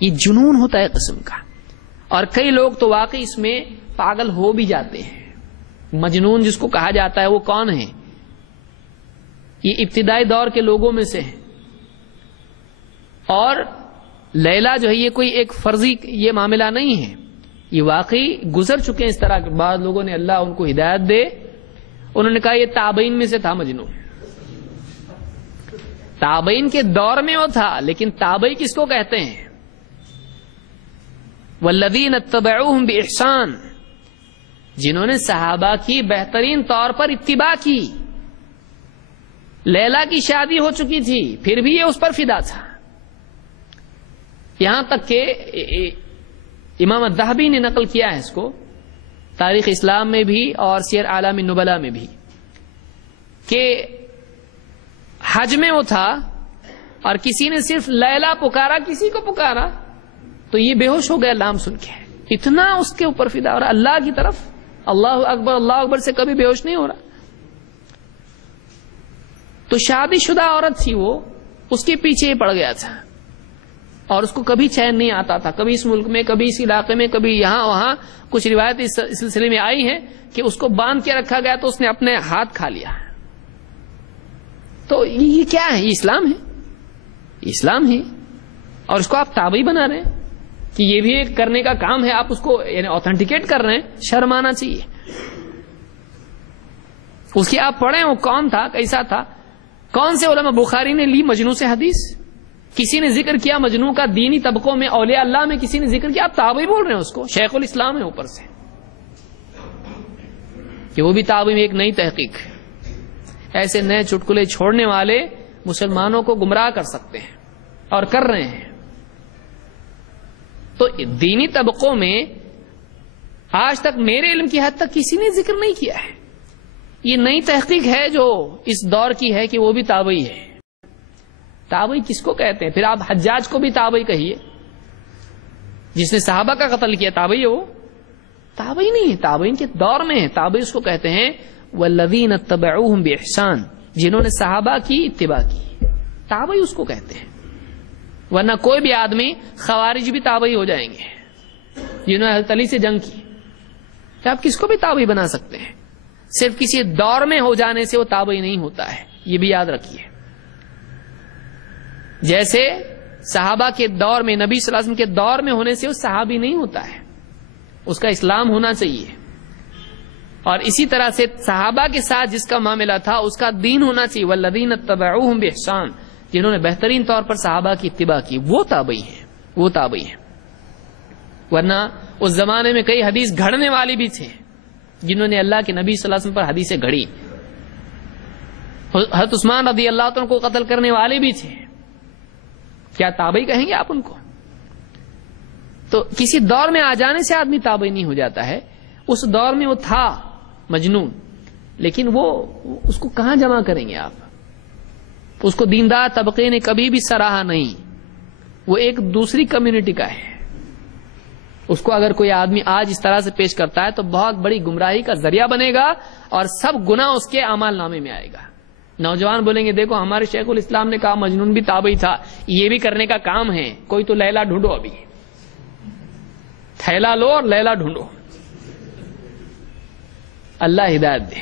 یہ جنون ہوتا ہے قسم کا. اور کئی لوگ تو واقعی اس میں پاگل ہو بھی جاتے ہیں. مجنون جس کو کہا جاتا ہے وہ کون ہے؟ یہ ابتدائی دور کے لوگوں میں سے ہے. اور لیلا جو ہے یہ کوئی ایک فرضی یہ معاملہ نہیں ہے، یہ واقعی گزر چکے ہیں اس طرح کے. بعض لوگوں نے اللہ ان کو ہدایت دے، انہوں نے کہا یہ تابعین میں سے تھا مجنون. تابعین کے دور میں وہ تھا، لیکن تابعی کس کو کہتے ہیں؟ والذین اتبعوہم بإحسان، جنہوں نے صحابہ کی بہترین طور پر اتباع کی. لیلا کی شادی ہو چکی تھی پھر بھی یہ اس پر فدا تھا. یہاں تک کہ امام الذہبی نے نقل کیا ہے اس کو تاریخ اسلام میں بھی اور سیر اعلام النبلاء میں بھی کہ حج میں وہ تھا اور کسی نے صرف لیلا پکارا، کسی کو پکارا تو یہ بے ہوش ہو گیا نام سن کے. اتنا اس کے اوپر فدا اور اللہ کی طرف اللہ اکبر سے کبھی بے ہوش نہیں ہو رہا. تو شادی شدہ عورت تھی وہ، اس کے پیچھے پڑ گیا تھا اور اس کو کبھی چین نہیں آتا تھا. کبھی اس ملک میں، کبھی اس علاقے میں، کبھی یہاں وہاں. کچھ روایت اس سلسلے میں آئی ہیں کہ اس کو باندھ کے رکھا گیا تو اس نے اپنے ہاتھ کھا لیا. تو یہ کیا ہے؟ یہ اسلام ہے، اسلام ہے. اور اس کو آپ تابعی بنا رہے ہیں کہ یہ بھی ایک کرنے کا کام ہے، آپ اس کو یعنی آتھینٹیکیٹ کر رہے ہیں. شرم آنا چاہیے. اس کی آپ پڑھیں وہ کون تھا، کیسا تھا. کون سے علماء؟ بخاری نے لی مجنون سے حدیث، کسی نے ذکر کیا مجنون کا دینی طبقوں میں، اولیاء اللہ میں کسی نے ذکر کیا، آپ تابعی بول رہے ہیں اس کو. شیخ الاسلام ہے اوپر سے کہ وہ بھی تابعی میں ایک نئی تحقیق. ایسے نئے چٹکلے چھوڑنے والے مسلمانوں کو گمراہ کر سکتے ہیں اور کر رہے ہیں. تو دینی طبقوں میں آج تک میرے علم کی حد تک کسی نے ذکر نہیں کیا ہے. یہ نئی تحقیق ہے جو اس دور کی ہے کہ وہ بھی تابعی ہے. تابعی کس کو کہتے ہیں؟ پھر آپ حجاج کو بھی تابعی کہیے، جس نے صحابہ کا قتل کیا. تابعی ہے وہ؟ تابعی نہیں ہے، تابعین کے دور میں ہے. تابعی اس کو کہتے ہیں والذین اتبعوہم بإحسان، جنہوں نے صحابہ کی اتباع کی. تابعی اس کو کہتے ہیں. ورنہ کوئی بھی آدمی، خوارج بھی تابعی ہو جائیں گے جنہوں نے حضرت علی سے جنگ کی. کہ آپ کس کو بھی تابعی بنا سکتے ہیں، صرف کسی دور میں ہو جانے سے وہ تابعی نہیں ہوتا ہے. یہ بھی یاد رکھیے. جیسے صحابہ کے دور میں، نبی صلی اللہ علیہ وسلم کے دور میں ہونے سے وہ صحابی نہیں ہوتا ہے، اس کا اسلام ہونا چاہیے. اور اسی طرح سے صحابہ کے ساتھ جس کا معاملہ تھا اس کا دین ہونا چاہیے. والذین اتبعوہم بإحسان، جنہوں نے بہترین طور پر صحابہ کی اتباع کی، وہ تابعی ہیں، وہ تابعی ہیں. ورنہ اس زمانے میں کئی حدیث گھڑنے والے بھی تھے جنہوں نے اللہ کے نبی صلی اللہ علیہ وسلم پر حدیثیں گھڑی. حضرت عثمان رضی اللہ عنہ کو قتل کرنے والے بھی تھے. کیا تابعی کہیں گے آپ ان کو؟ تو کسی دور میں آ جانے سے آدمی تابعی نہیں ہو جاتا ہے. اس دور میں وہ تھا مجنون، لیکن وہ اس کو کہاں جمع کریں گے آپ؟ اس کو دیندار طبقے نے کبھی بھی سراہا نہیں. وہ ایک دوسری کمیونٹی کا ہے. اس کو اگر کوئی آدمی آج اس طرح سے پیش کرتا ہے تو بہت بڑی گمراہی کا ذریعہ بنے گا اور سب گناہ اس کے اعمال نامے میں آئے گا. نوجوان بولیں گے دیکھو ہمارے شیخ الاسلام نے کہا مجنون بھی تابعی تھا، یہ بھی کرنے کا کام ہے. کوئی تو لیلا ڈھونڈو، ابھی تھیلا لو اور لیلا ڈھونڈو. اللہ ہدایت دے.